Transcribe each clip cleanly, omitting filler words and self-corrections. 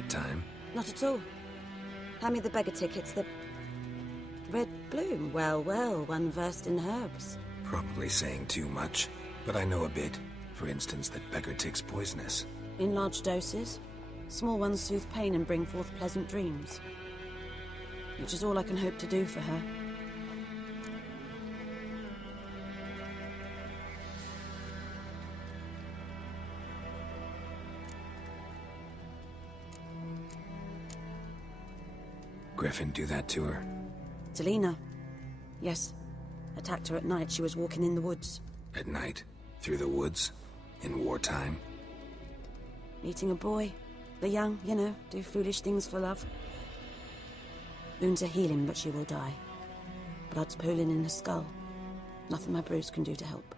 bad time. Not at all. Hand me the beggar tickets, the... Red bloom. Well, well, one versed in herbs. Probably saying too much, but I know a bit. For instance, that beggar tick's poisonous. In large doses. Small ones soothe pain and bring forth pleasant dreams. Which is all I can hope to do for her. Griffin do that to her? Selena. Yes. Attacked her at night. She was walking in the woods. At night? Through the woods? In wartime? Meeting a boy. The young, you know, do foolish things for love. Wounds are healing, but she will die. Blood's pooling in her skull. Nothing my bruise can do to help.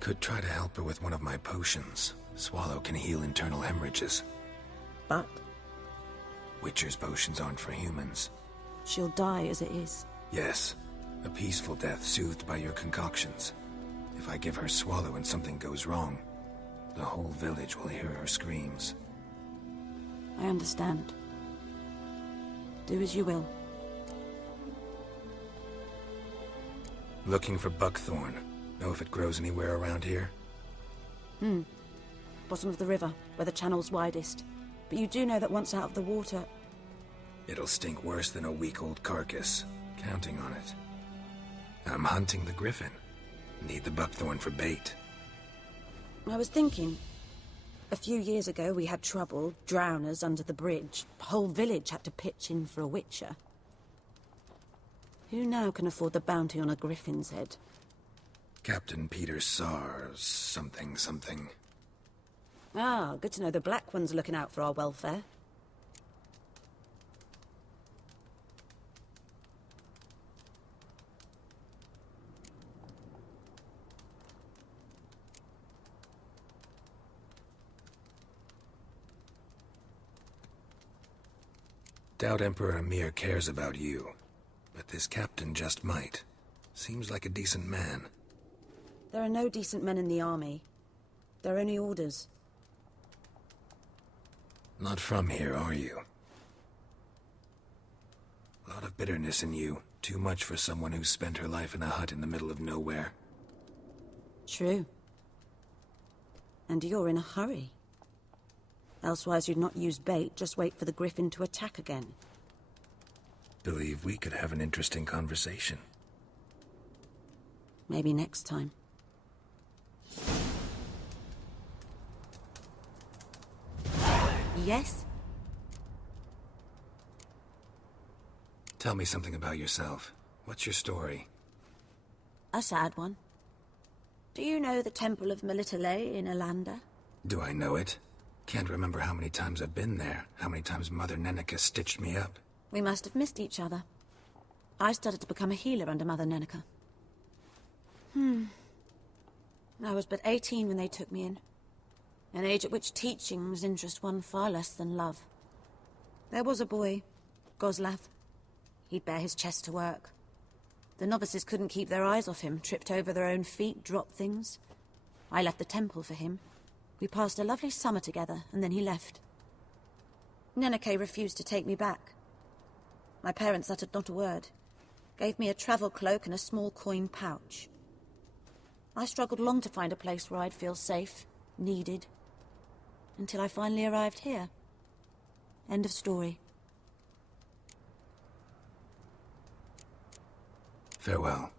Could try to help her with one of my potions. Swallow can heal internal hemorrhages. But? Witcher's potions aren't for humans. She'll die as it is. Yes. A peaceful death soothed by your concoctions. If I give her Swallow and something goes wrong, the whole village will hear her screams. I understand. Do as you will. Looking for buckthorn. Know if it grows anywhere around here? Bottom of the river, where the channel's widest. But you do know that once out of the water... It'll stink worse than a week-old carcass. Counting on it. I'm hunting the griffin. Need the buckthorn for bait. I was thinking... A few years ago we had trouble, drowners under the bridge. The whole village had to pitch in for a witcher. Who now can afford the bounty on a griffin's head? Captain Peter Sars, something. Ah, good to know the Black One's looking out for our welfare. Doubt Emperor Emir cares about you, but this captain just might. Seems like a decent man. There are no decent men in the army. There are only orders. Not from here, are you? A lot of bitterness in you. Too much for someone who's spent her life in a hut in the middle of nowhere. True. And you're in a hurry. Elsewise you'd not use bait, just wait for the griffin to attack again. Believe we could have an interesting conversation. Maybe next time. Yes? Tell me something about yourself. What's your story? A sad one. Do you know the Temple of Melitele in Alanda? Do I know it? Can't remember how many times I've been there, how many times Mother Neneka stitched me up. We must have missed each other. I started to become a healer under Mother Neneka. I was but 18 when they took me in. An age at which teachings interest one far less than love. There was a boy, Goslav. He'd bare his chest to work. The novices couldn't keep their eyes off him, tripped over their own feet, dropped things. I left the temple for him. We passed a lovely summer together, and then he left. Neneke refused to take me back. My parents uttered not a word. Gave me a travel cloak and a small coin pouch. I struggled long to find a place where I'd feel safe, needed, until I finally arrived here. End of story. Farewell.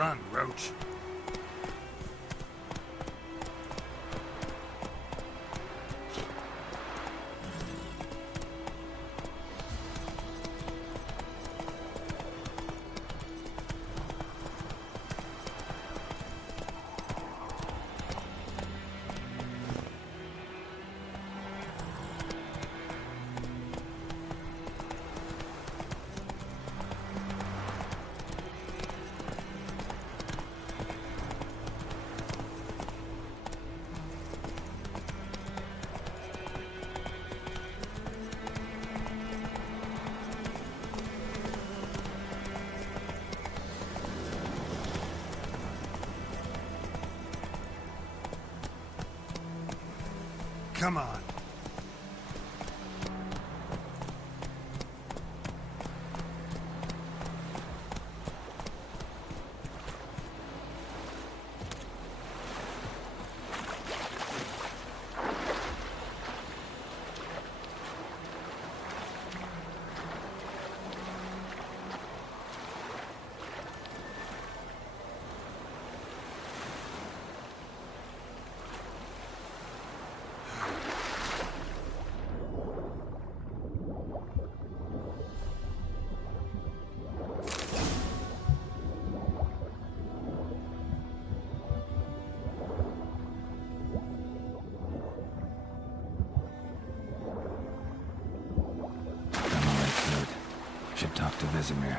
Run, Roach. Come on. Should talk to Vesemir.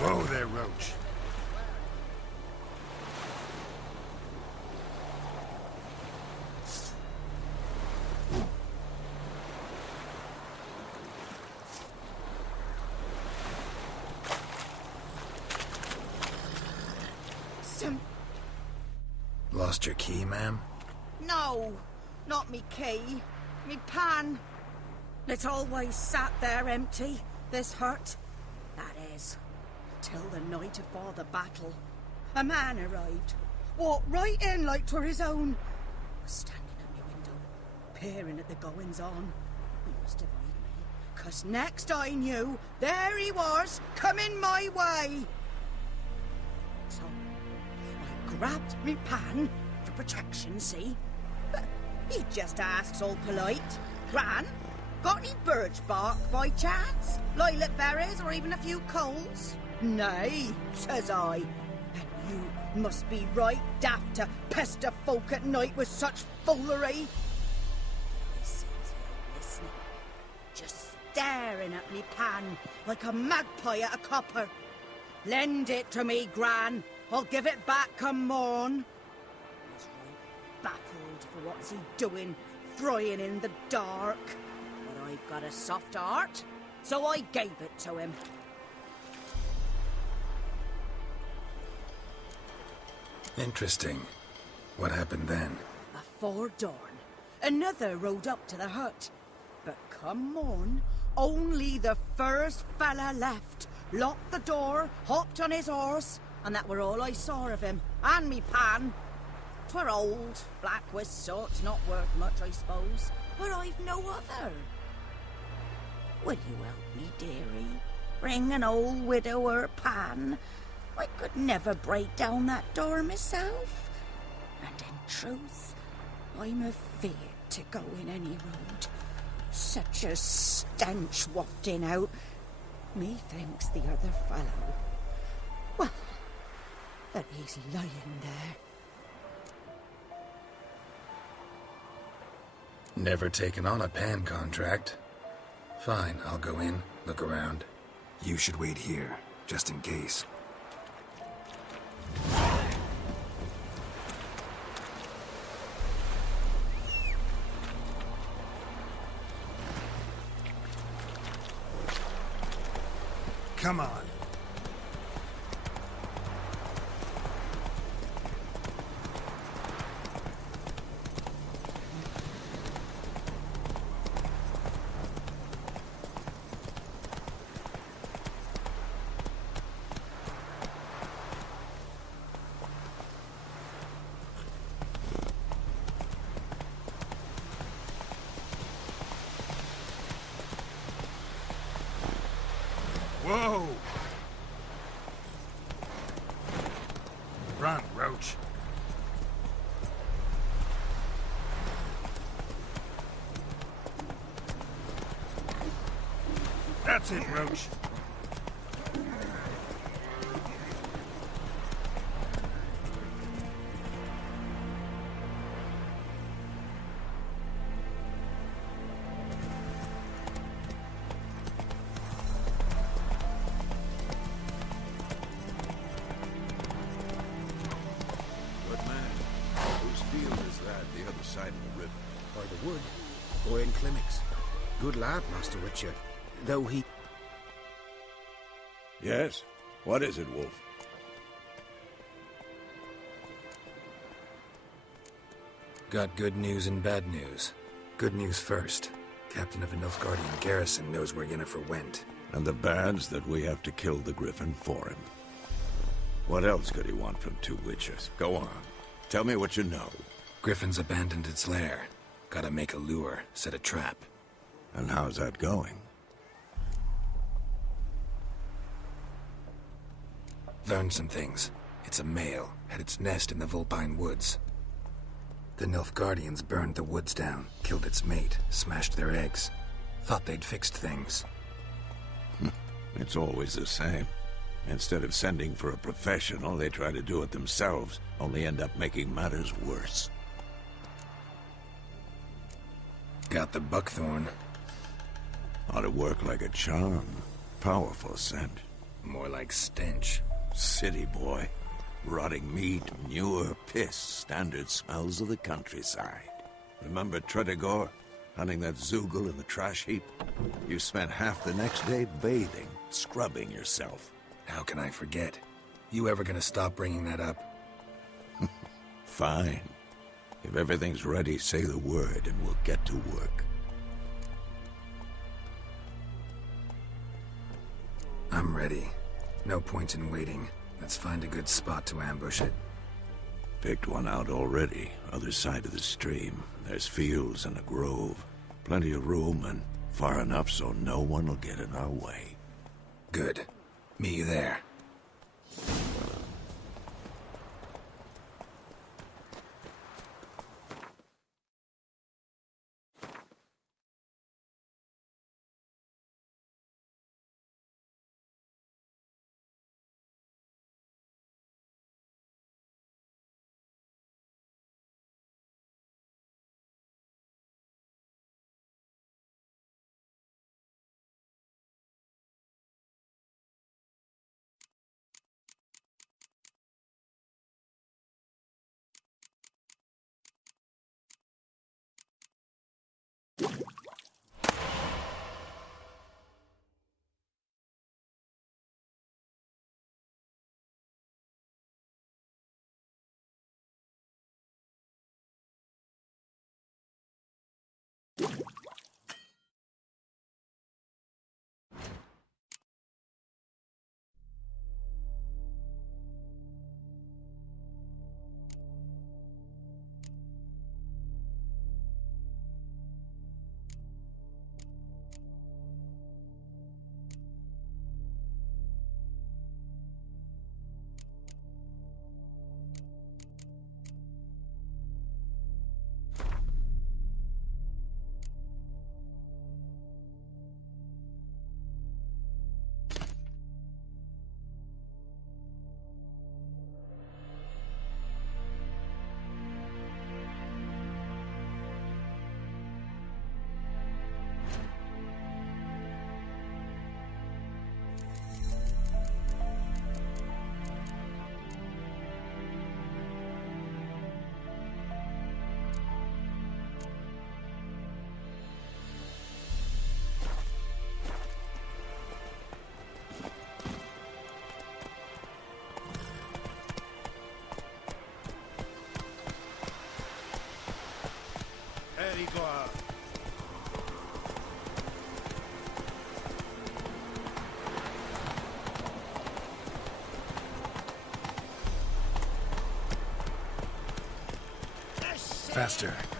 Whoa there, Roach. Lost your key, ma'am? No, not me key. Me pan. It always sat there empty, this hut. That is, till the night afore the battle. A man arrived, walked right in like 'twere his own. Was standing at my window, peering at the goings-on. He must have eyed me, 'cause next I knew, there he was, coming my way. So, I grabbed me pan for protection, see? But he just asks all polite, "Gran, got any birch bark by chance? Lilac berries or even a few coals?" "Nay," says I. "And you must be right daft to pester folk at night with such foolery." He sits here listening, just staring at me pan like a magpie at a copper. "Lend it to me, Gran. I'll give it back come morn." He's right baffled for what's he doing, frying in the dark. But I've got a soft heart, so I gave it to him. Interesting. What happened then? Afore dawn, another rode up to the hut. But come morn, only the first fella left, locked the door, hopped on his horse, and that were all I saw of him, and me pan. 'Twere old, black with soot, not worth much, I suppose, but I've no other. Will you help me, dearie? Bring an old widower pan? I could never break down that door myself. And in truth, I'm afeard to go in any road. Such a stench wafting out. Methinks the other fellow, well, that he's lying there. Never taken on a pan contract. Fine, I'll go in, look around. You should wait here, just in case. Come on. Whoa! Run, Roach. That's it, Roach. Side of the river. By the wood. Boy in Climmix. Good lad, Master Witcher. Though he... Yes? What is it, Wolf? Got good news and bad news. Good news first. Captain of a Nilfgaardian garrison knows where Yennefer went. And the bad's that we have to kill the Griffin for him. What else could he want from two witches? Go on. Tell me what you know. Griffin's abandoned its lair. Gotta make a lure, set a trap. And how's that going? Learned some things. It's a male, had its nest in the Vulpine Woods. The Nilfgaardians burned the woods down, killed its mate, smashed their eggs. Thought they'd fixed things. It's always the same. Instead of sending for a professional, they try to do it themselves, only end up making matters worse. Got the buckthorn. Ought to work like a charm. Powerful scent. More like stench. City boy. Rotting meat, manure, piss. Standard smells of the countryside. Remember Tretogor? Hunting that Zoogle in the trash heap? You spent half the next day bathing, scrubbing yourself. How can I forget? You ever gonna stop bringing that up? Fine. If everything's ready, say the word and we'll get to work. I'm ready. No point in waiting. Let's find a good spot to ambush it. Picked one out already, other side of the stream. There's fields and a grove. Plenty of room and far enough so no one will get in our way. Good. Meet you there. faster.